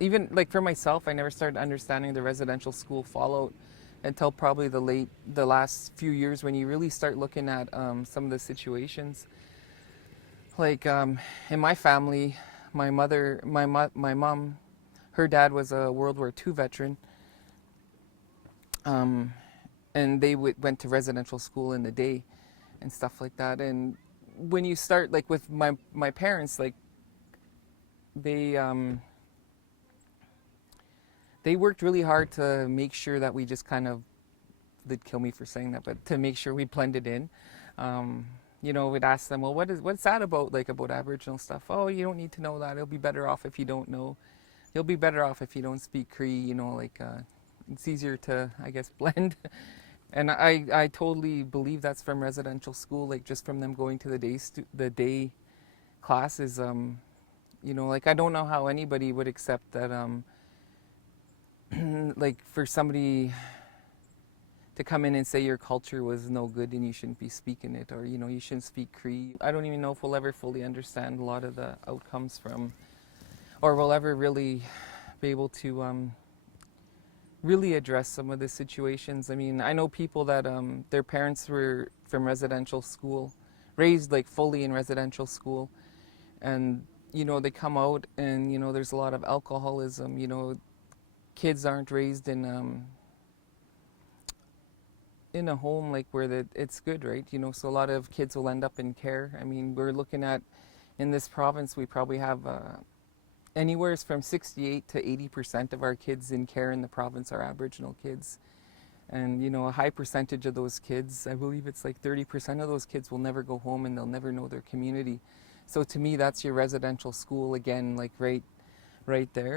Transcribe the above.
even like for myself, I never started understanding the residential school fallout until probably the last few years when you really start looking at some of the situations. Like in my family, my mom, her dad was a World War II veteran, um, and they went to residential school in the day and stuff like that. And when you start like with my parents, like they um, they worked really hard to make sure that we just kind of, they'd kill me for saying that, but to make sure we blended in. Um, we'd ask them, well, what's that about, like about Aboriginal stuff? Oh, you don't need to know that. It'll be better off if you don't know. You'll be better off if you don't speak Cree. It's easier to, I guess, blend. And I totally believe that's from residential school, like just from them going to the day classes. Like I don't know how anybody would accept that. Like for somebody to come in and say your culture was no good and you shouldn't be speaking it, or you shouldn't speak Cree. I don't even know if we'll ever fully understand a lot of the outcomes from, or we'll ever really be able to really address some of the situations. I mean, I know people that their parents were from residential school, raised like fully in residential school, and they come out and there's a lot of alcoholism. Kids aren't raised in a home like where it's good, right? So a lot of kids will end up in care. I mean, we're looking at in this province, we probably have anywhere from 68 to 80% of our kids in care in the province are Aboriginal kids. And a high percentage of those kids, I believe it's like 30% of those kids will never go home and they'll never know their community. So to me, that's your residential school again, like right there.